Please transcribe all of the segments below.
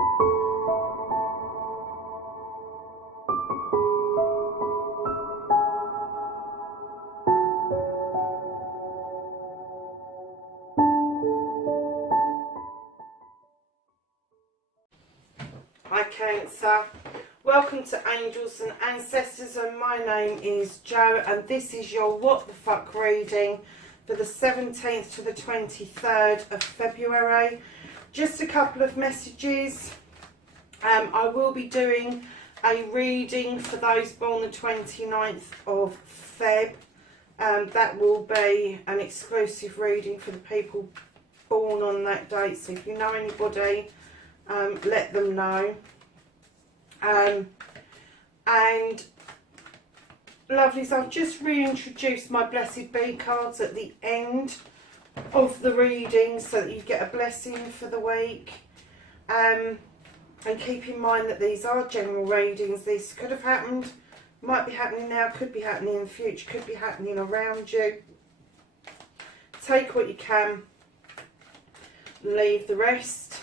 Hi Cancer, welcome to Angels and Ancestors, and my name is Jo, and this is your What the Fuck reading for the 17th to the 23rd of February. Just a couple of messages. I will be doing a reading for those born the 29th of Feb. That will be an exclusive reading for the people born on that date, so if you know anybody, let them know. And lovelies, I've just reintroduced my Blessed Bee cards at the end of the reading so that you get a blessing for the week. And keep in mind that these are general readings. This could have happened, might be happening now, could be happening in the future, could be happening around you. Take what you can, leave the rest.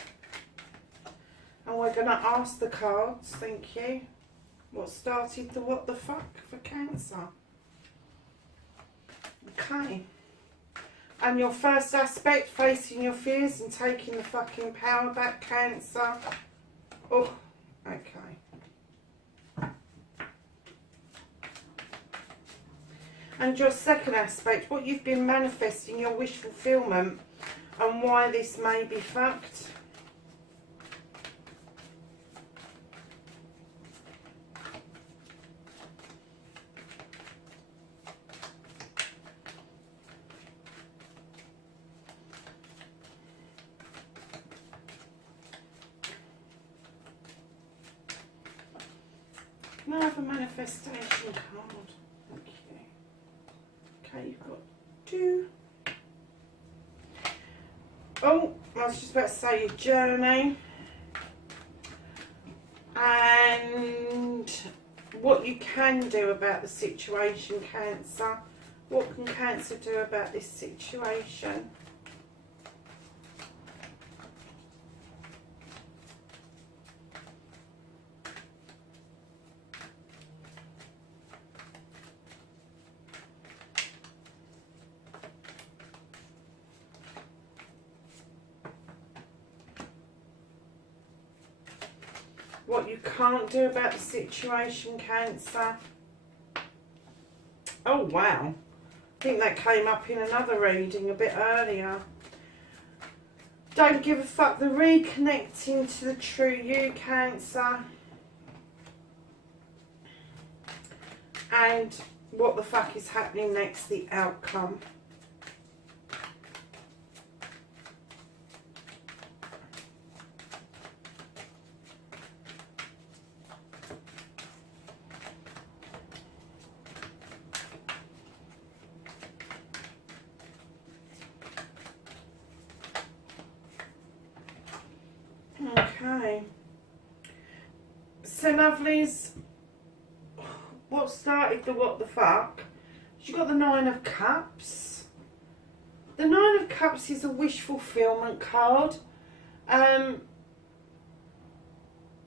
And we're going to ask the cards, thank you, what started the what the fuck for Cancer. Okay. And your first aspect, facing your fears and taking the fucking power back, Cancer. Oh, okay. And your second aspect, what you've been manifesting, your wish fulfillment, and why this may be fucked. Can I have a manifestation card? Thank you. Okay, you've got two. Oh, I was just about to say your journey. And what you can do about the situation, Cancer. What can Cancer do about this situation? What you can't do about the situation, Cancer. Oh wow, I think that came up in another reading a bit earlier. Don't give a fuck, the reconnecting to the true you, Cancer. And what the fuck is happening next, the outcome. Okay, so lovelies, what started the what the fuck? You got the Nine of Cups. The Nine of Cups is a wish fulfillment card.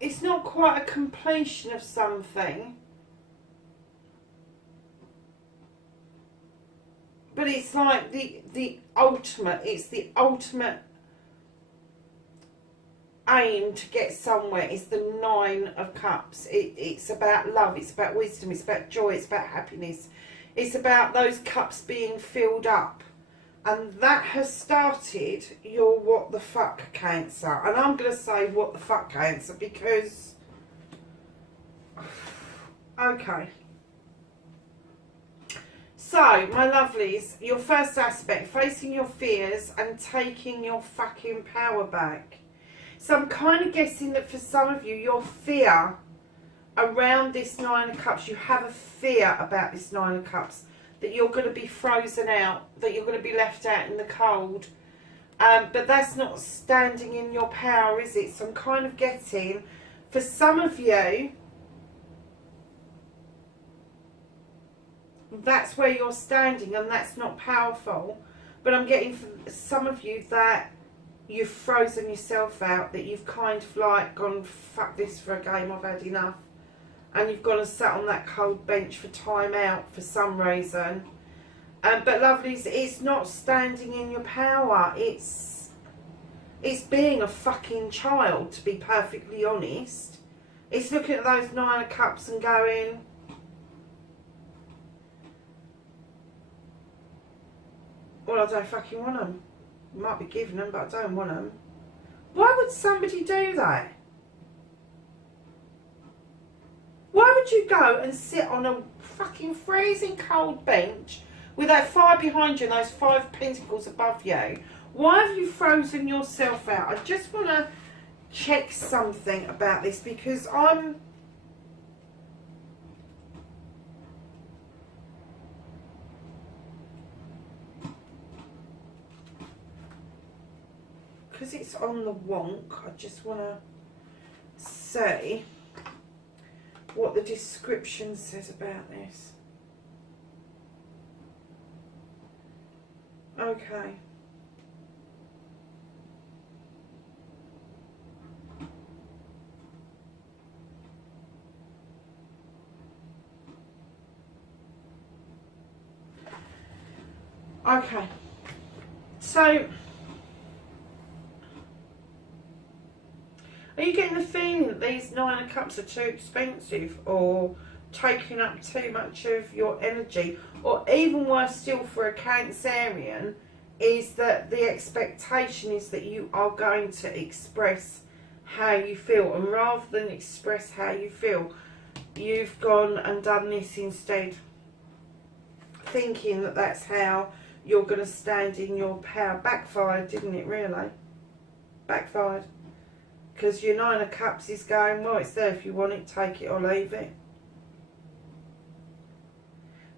It's not quite a completion of something, but it's like the ultimate. It's the ultimate aim to get somewhere. Is the Nine of Cups. It's about love, it's about wisdom, it's about joy, it's about happiness, it's about those cups being filled up, and that has started your what the fuck, Cancer. And I'm going to say what the fuck, Cancer, because okay, so my lovelies, your first aspect, facing your fears and taking your fucking power back. So I'm kind of guessing that for some of you, your fear around this Nine of Cups, you have a fear about this Nine of Cups, that you're going to be frozen out, that you're going to be left out in the cold. But that's not standing in your power, is it? So I'm kind of getting, for some of you, that's where you're standing and that's not powerful. But I'm getting for some of you that you've frozen yourself out, that you've kind of like gone, fuck this for a game, I've had enough. And you've gone and sat on that cold bench for time out for some reason. But lovelies, it's not standing in your power. It's being a fucking child, to be perfectly honest. It's looking at those 9 of Cups and going, well, I don't fucking want them. You might be giving them, but I don't want them. Why would somebody do that? Why would you go and sit on a fucking freezing cold bench with that fire behind you and those 5 pentacles above you? Why have you frozen yourself out? I just want to check something about this, because because it's on the wonk, I just want to see what the description says about this. Okay. Okay. So, are you getting the feeling that these 9 of Cups are too expensive, or taking up too much of your energy? Or even worse still for a Cancerian, is that the expectation is that you are going to express how you feel, and rather than express how you feel, you've gone and done this instead, thinking that that's how you're going to stand in your power. Backfired, didn't it, really? Backfired. Because your 9 of Cups is going, well, it's there if you want it, take it or leave it.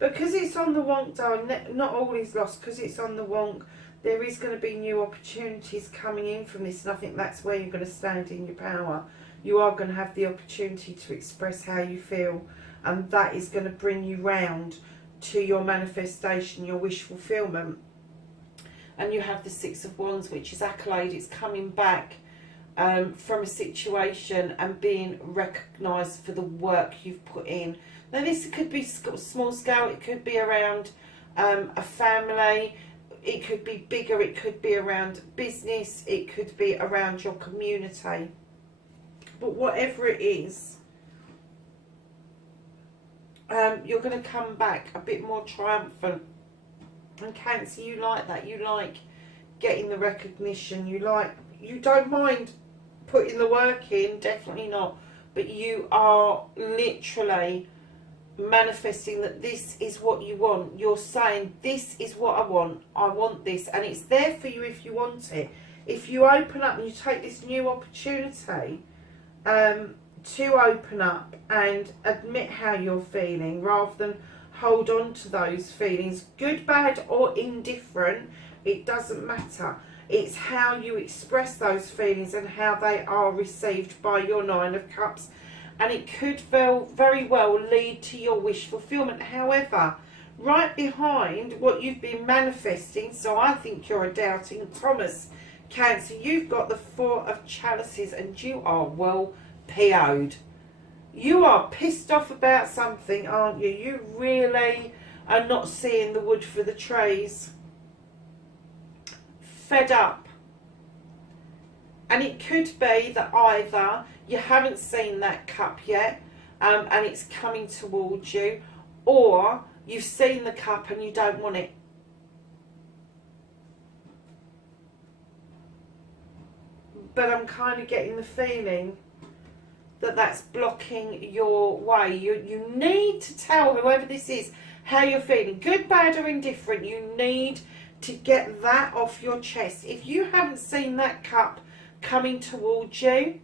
Because it's on the wonk, darling, not all is lost. Because it's on the wonk, there is going to be new opportunities coming in from this, and I think that's where you're going to stand in your power. You are going to have the opportunity to express how you feel, and that is going to bring you round to your manifestation, your wish fulfillment. And you have the 6 of Wands, which is accolade. It's coming back from a situation and being recognised for the work you've put in. Now this could be small scale, it could be around a family, it could be bigger, it could be around business, it could be around your community. But whatever it is, you're going to come back a bit more triumphant. And Cancer, you like that. You like getting the recognition. You don't mind putting the work in, definitely not. But you are literally manifesting that this is what you want. You're saying, this is what I want this, and it's there for you if you want it. If you open up and you take this new opportunity to open up and admit how you're feeling, rather than hold on to those feelings, good, bad or indifferent, it doesn't matter. It's how you express those feelings and how they are received by your 9 of Cups. And it could very well lead to your wish fulfillment. However, right behind what you've been manifesting, so I think you're a doubting Thomas, Cancer, you've got the 4 of Chalices, and you are well PO'd. You are pissed off about something, aren't you? You really are not seeing the wood for the trees. Fed up. And it could be that either you haven't seen that cup yet and it's coming towards you, or you've seen the cup and you don't want it. But I'm kind of getting the feeling that that's blocking your way. You need to tell whoever this is how you're feeling. Good, bad or indifferent, you need to get that off your chest. If you haven't seen that cup coming towards you,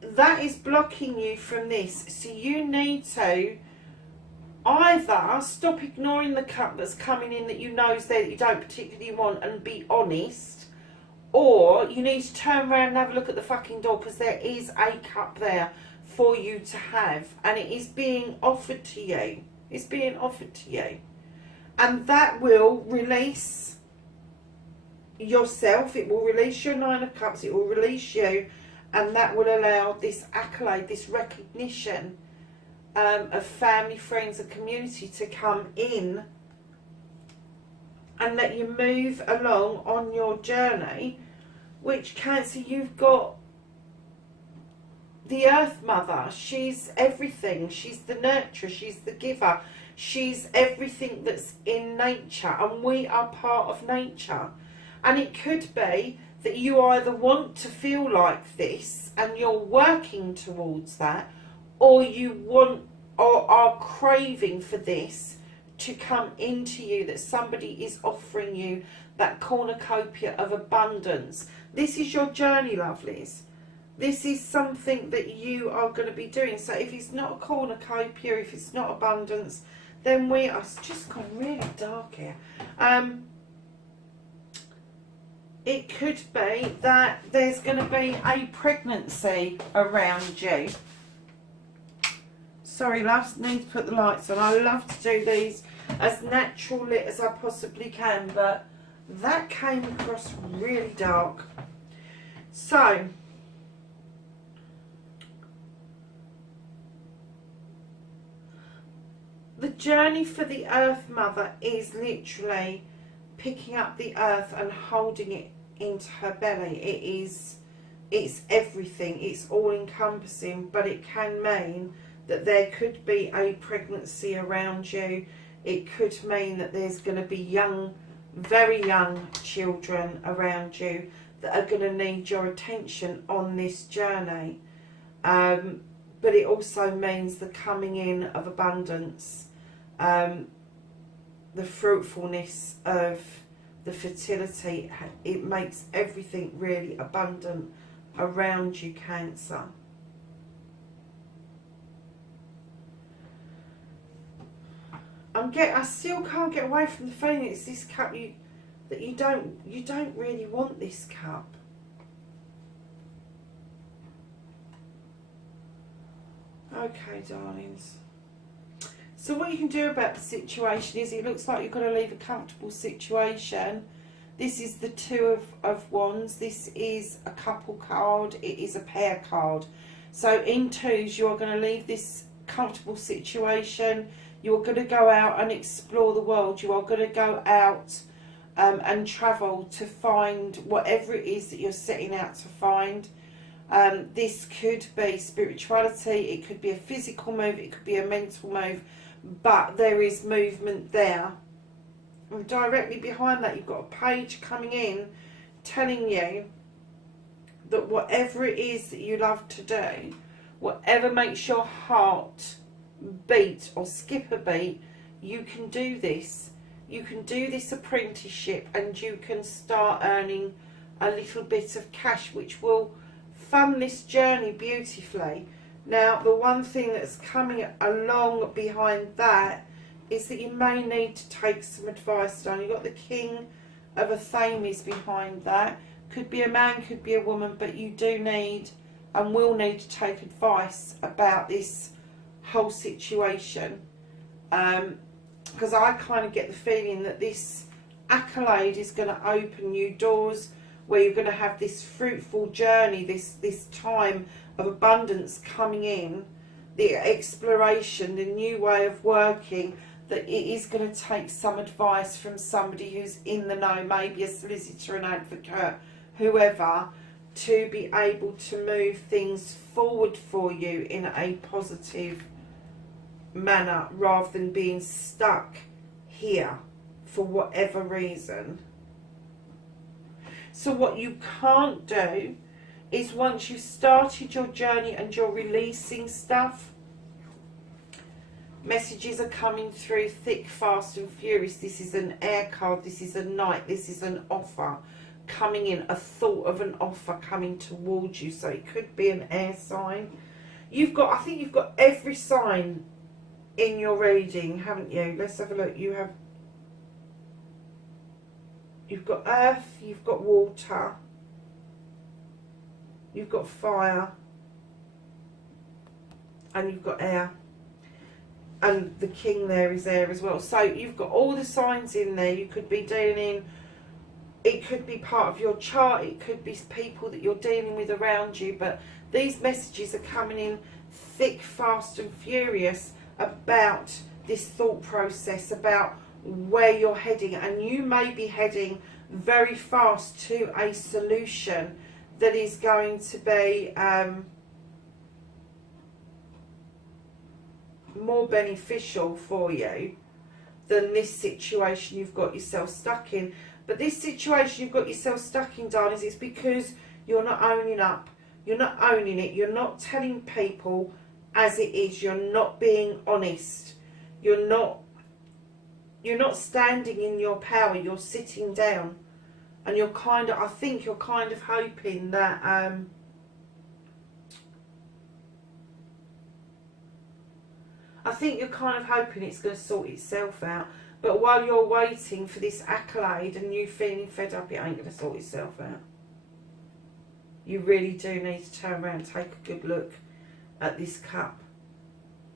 that is blocking you from this. So you need to either stop ignoring the cup that's coming in that you know is there that you don't particularly want, and be honest, or you need to turn around and have a look at the fucking door, because there is a cup there for you to have, and it is being offered to you. It's being offered to you. And that will release yourself, it will release your Nine of Cups, it will release you, and that will allow this accolade, this recognition of family, friends and community to come in and let you move along on your journey. Which, Cancer, you've got the Earth Mother. She's everything. She's the nurturer, she's the giver, she's everything that's in nature, and we are part of nature. And it could be that you either want to feel like this and you're working towards that, or you want or are craving for this to come into you, that somebody is offering you that cornucopia of abundance. This is your journey, lovelies. This is something that you are going to be doing. So if it's not a cornucopia, if it's not abundance, then we are... It's just gone really dark here. It could be that there's going to be a pregnancy around you. Sorry, loves, need to put the lights on. I love to do these as natural lit as I possibly can, but that came across really dark. So, the journey for the Earth Mother is literally picking up the earth and holding it into her belly. It's everything, it's all encompassing, but it can mean that there could be a pregnancy around you. It could mean that there's going to be young, very young children around you that are going to need your attention on this journey. But it also means the coming in of abundance, the fruitfulness of the fertility. It makes everything really abundant around you, Cancer. I still can't get away from the feeling it's this cup that you don't really want this cup. Okay, darlings. So what you can do about the situation is, it looks like you've got to leave a comfortable situation. This is the Two of Wands. This is a couple card. It is a pair card. So in twos, you are going to leave this comfortable situation. You are going to go out and explore the world. You are going to go out and travel to find whatever it is that you're setting out to find. This could be spirituality. It could be a physical move. It could be a mental move. But there is movement there. And directly behind that, you've got a page coming in telling you that whatever it is that you love to do, whatever makes your heart beat or skip a beat, you can do this. You can do this apprenticeship and you can start earning a little bit of cash, which will fund this journey beautifully. Now, the one thing that's coming along behind that is that you may need to take some advice down. You've got the King of Athames behind that. Could be a man, could be a woman, but you do need and will need to take advice about this whole situation. Because I kind of get the feeling that this accolade is going to open you doors where you're going to have this fruitful journey, this time of abundance coming in, the exploration, the new way of working, that it is going to take some advice from somebody who's in the know, maybe a solicitor, an advocate, whoever, to be able to move things forward for you in a positive manner, rather than being stuck here for whatever reason. So what you can't do is, once you've started your journey and you're releasing stuff, messages are coming through thick, fast and furious. This is an air card, this is a knight, this is an offer coming in, a thought of an offer coming towards you. So it could be an air sign. I think you've got every sign in your reading, haven't you? Let's have a look. You've got earth, you've got water, you've got fire, and you've got air. And the King there is air as well. So you've got all the signs in there. You could be dealing it could be part of your chart, it could be people that you're dealing with around you, but these messages are coming in thick, fast and furious about this thought process, about where you're heading, and you may be heading very fast to a solution that is going to be more beneficial for you than this situation you've got yourself stuck in. But this situation you've got yourself stuck in, darlings, it's because you're not owning up. You're not owning it. You're not telling people as it is. You're not being honest. You're not standing in your power. You're sitting down. And you're kind of, I think you're kind of hoping that it's going to sort itself out. But while you're waiting for this accolade and you feeling fed up, it ain't going to sort itself out. You really do need to turn around, take a good look at this cup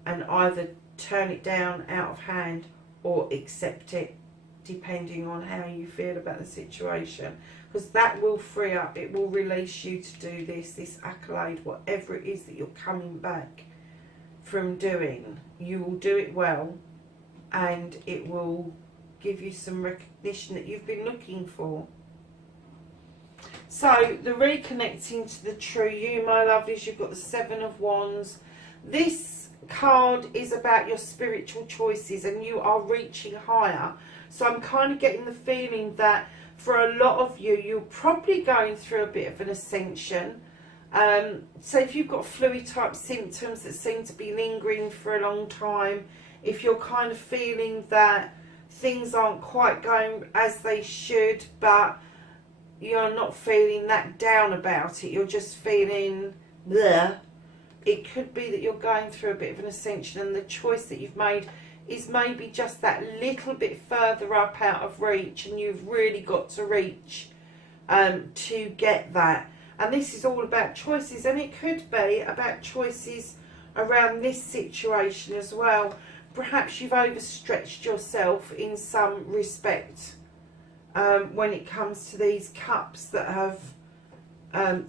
and either turn it down out of hand or accept it, depending on how you feel about the situation. Because that will free up, it will release you to do this accolade, whatever it is that you're coming back from doing. You will do it well, and it will give you some recognition that you've been looking for. So the reconnecting to the true you, my lovelies, you've got the Seven of Wands. This card is about your spiritual choices and you are reaching higher. So I'm kind of getting the feeling that for a lot of you, you're probably going through a bit of an ascension. So if you've got flu type symptoms that seem to be lingering for a long time, if you're kind of feeling that things aren't quite going as they should, but you're not feeling that down about it, you're just feeling bleh, it could be that you're going through a bit of an ascension, and the choice that you've made is maybe just that little bit further up out of reach, and you've really got to reach to get that. And this is all about choices, and it could be about choices around this situation as well. Perhaps you've overstretched yourself in some respect when it comes to these cups that have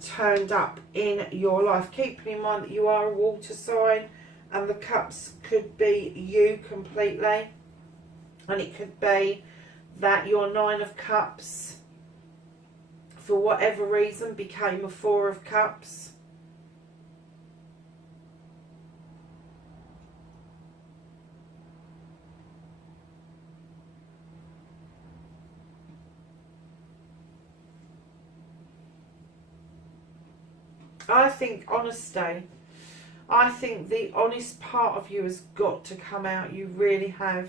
turned up in your life. Keeping in mind that you are a water sign, and the cups could be you completely, and it could be that your Nine of Cups, for whatever reason, became a Four of Cups. I think honesty, I think the honest part of you has got to come out. You really have.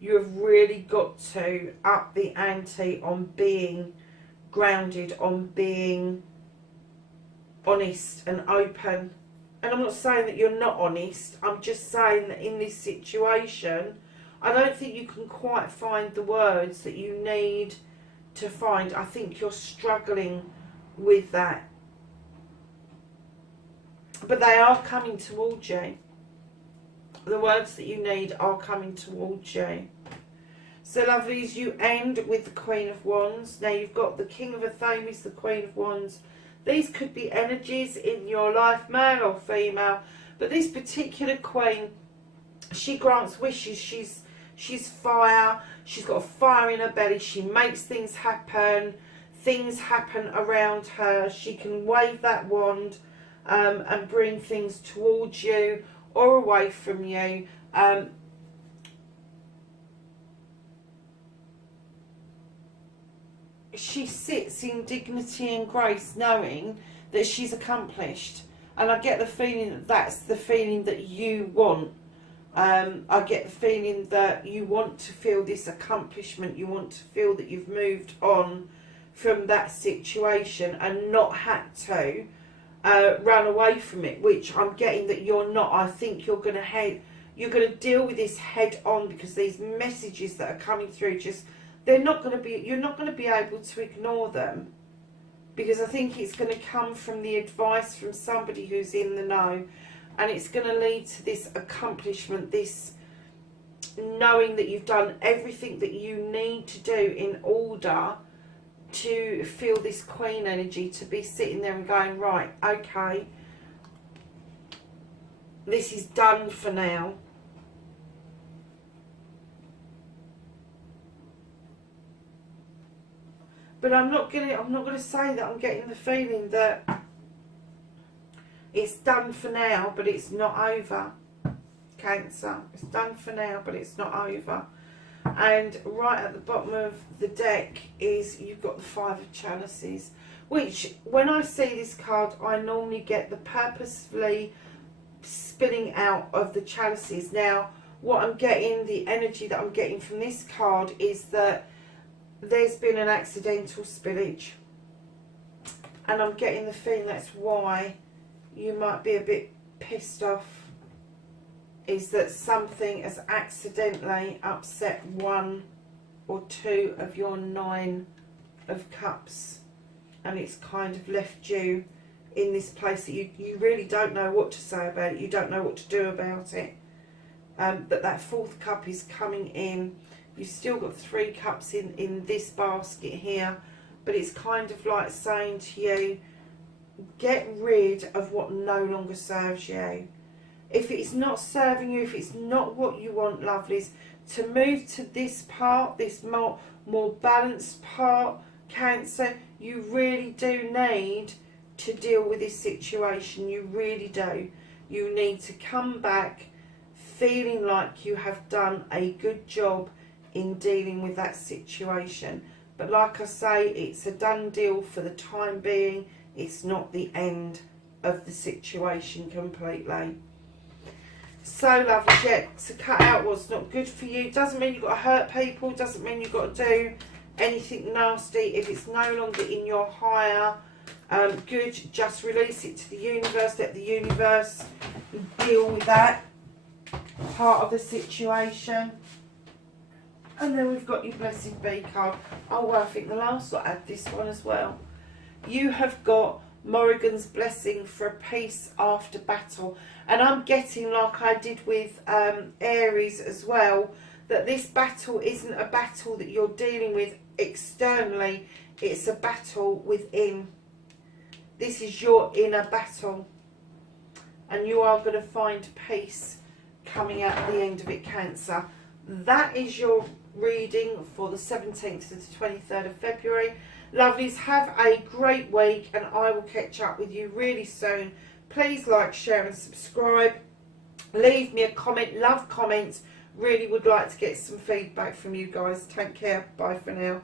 You have really got to up the ante on being grounded, on being honest and open. And I'm not saying that you're not honest. I'm just saying that in this situation, I don't think you can quite find the words that you need to find. I think you're struggling with that. But they are coming towards you. The words that you need are coming towards you. So lovelies, you end with the Queen of Wands. Now you've got the King of Athames, the Queen of Wands. These could be energies in your life, male or female. But this particular Queen, she grants wishes. She's fire. She's got a fire in her belly. She makes things happen. Things happen around her. She can wave that wand and bring things towards you or away from you. She sits in dignity and grace, knowing that she's accomplished, and I get the feeling that that's the feeling that you want. I get the feeling that you want to feel this accomplishment. You want to feel that you've moved on from that situation and not had to run away from it, which I'm getting that you're not. I think you're going to deal with this head on, because these messages that are coming through, just you're not going to be able to ignore them, because I think it's going to come from the advice from somebody who's in the know, and it's going to lead to this accomplishment, this knowing that you've done everything that you need to do in order to feel this Queen energy, to be sitting there and going, right, okay, this is done for now. But I'm not gonna say that I'm getting the feeling that it's done for now, but it's not over. Cancer, it's done for now, but it's not over. And right at the bottom of the deck is, you've got the Five of Chalices, which when I see this card, I normally get the purposefully spinning out of the chalices. Now, what I'm getting, the energy that I'm getting from this card is that there's been an accidental spillage, and I'm getting the feeling that's why you might be a bit pissed off, is that something has accidentally upset one or two of your Nine of Cups, and it's kind of left you in this place that you really don't know what to say about it, you don't know what to do about it. But that fourth cup is coming in. You've still got 3 cups in this basket here, but it's kind of like saying to you, get rid of what no longer serves you. If it's not serving you, if it's not what you want, lovelies, to move to this part, this more balanced part, Cancer, you really do need to deal with this situation. You really do. You need to come back feeling like you have done a good job in dealing with that situation. But like I say, it's a done deal for the time being. It's not the end of the situation completely. So lovely, yeah, to cut out what's not good for you doesn't mean you've got to hurt people, doesn't mean you've got to do anything nasty. If it's no longer in your higher good, just release it to the universe. Let the universe deal with that part of the situation. And then we've got your Blessed Be card. Oh, well, I think the last lot had this one as well. You have got Morrigan's blessing for a peace after battle. And I'm getting, like I did with Aries as well, that this battle isn't a battle that you're dealing with externally. It's a battle within. This is your inner battle. And you are going to find peace coming out at the end of it, Cancer. That is your reading for the 17th to the 23rd of February. Lovelies, have a great week, and I will catch up with you really soon. Please like, share and subscribe. Leave me a comment. Love comments. Really would like to get some feedback from you guys. Take care. Bye for now.